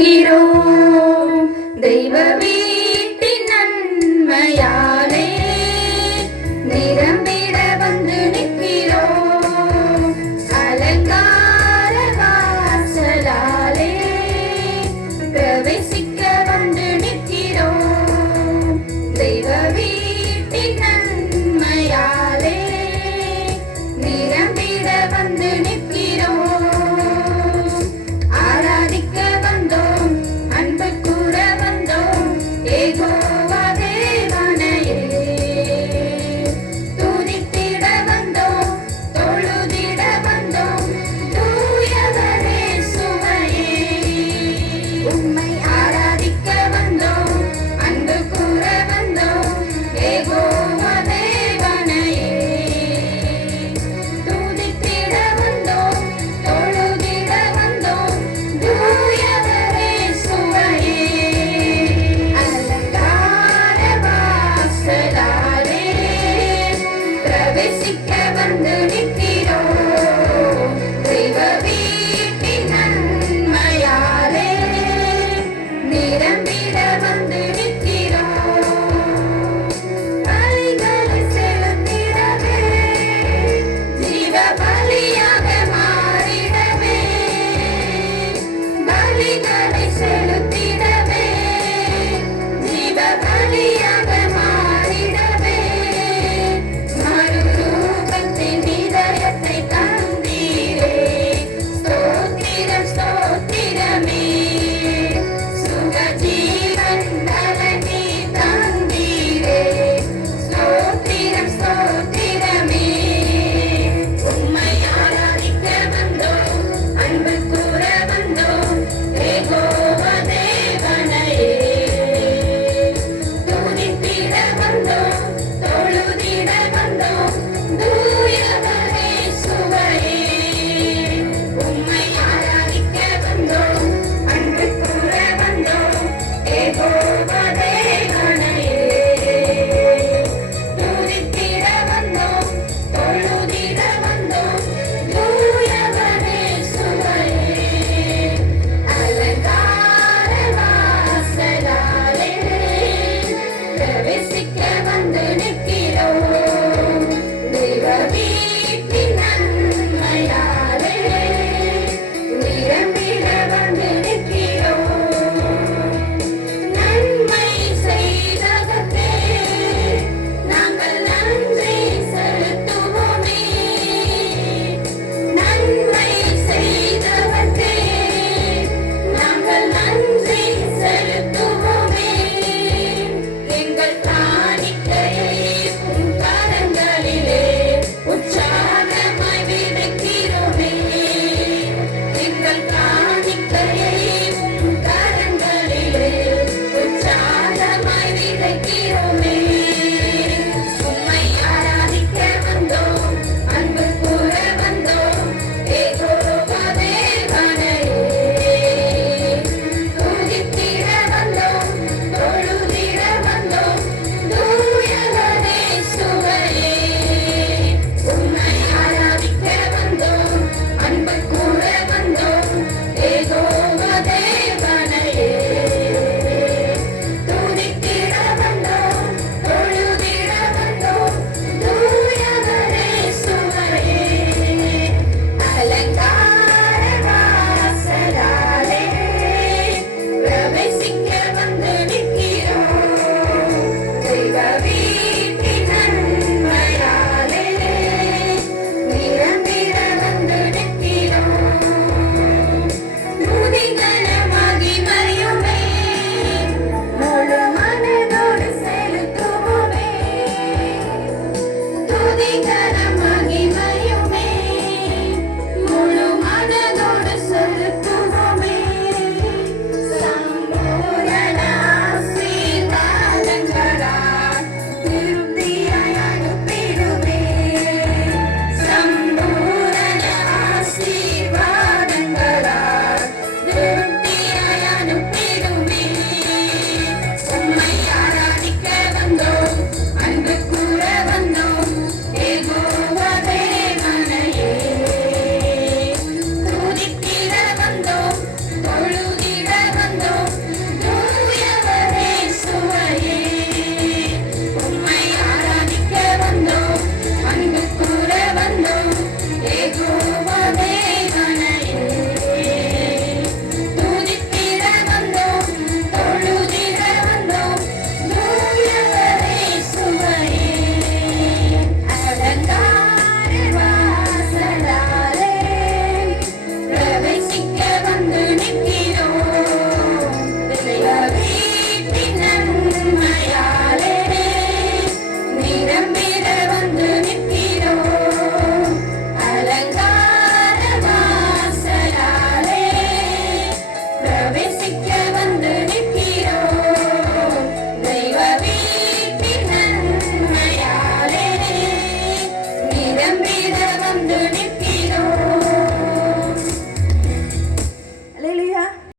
நிற்கிறோம். தெய்வ வீட்டின் நன்மையாலே நிரம்பிட வந்து நிற்கிறோம். அலங்கார வாசலாலே பிரவேசிக்க வந்து நிற்கிறோம். தெய்வ வீட்டின் நன்மையாலே நிரம்பிட வந்து நிற்கிறோம். ஆராதிக்க வந்தோம், அன்பு கூற வந்தோம், யெகோவா தேவனையே. துதித்திட வந்தோம், தொழுதிட வந்தோம், தூயவரே சுவையே. உம்மை ஆராதிக்க வந்தோம், அன்பு கூற வந்தோம், யெகோவா தேவனையே. துதித்திட வந்தோம், தொழுதிட வந்தோம், தூயவரே சுவையே. அலங்கார வாசலாலே பிரவேசிக்க வந்து நிற்கிறோம். தெய்வ வீட்டின் நன்மையாலே நிரம்பிட வந்து நிற்கிறோம். பலிகளை செலுத்திடவே, ஜீவ பலியாக மாறிடவே, பலிகளை செலுத்திடவே, ஜீவ பலியாக மாறிடவே, மறுரூபத்தின் இதயத்தை தந்தீரே. ஸ்தோத்திரம் ஸ்தோத்திரமே. சுக ஜீவன் நலனே தந்தீரே. ஸ்தோத்திரம் ஸ்தோத்திரமே. உம்மை ஆராதிக்க வந்தோம், அன்பு கூற வந்தோம், யெகோவா தேவனையே. துதித்திட இனி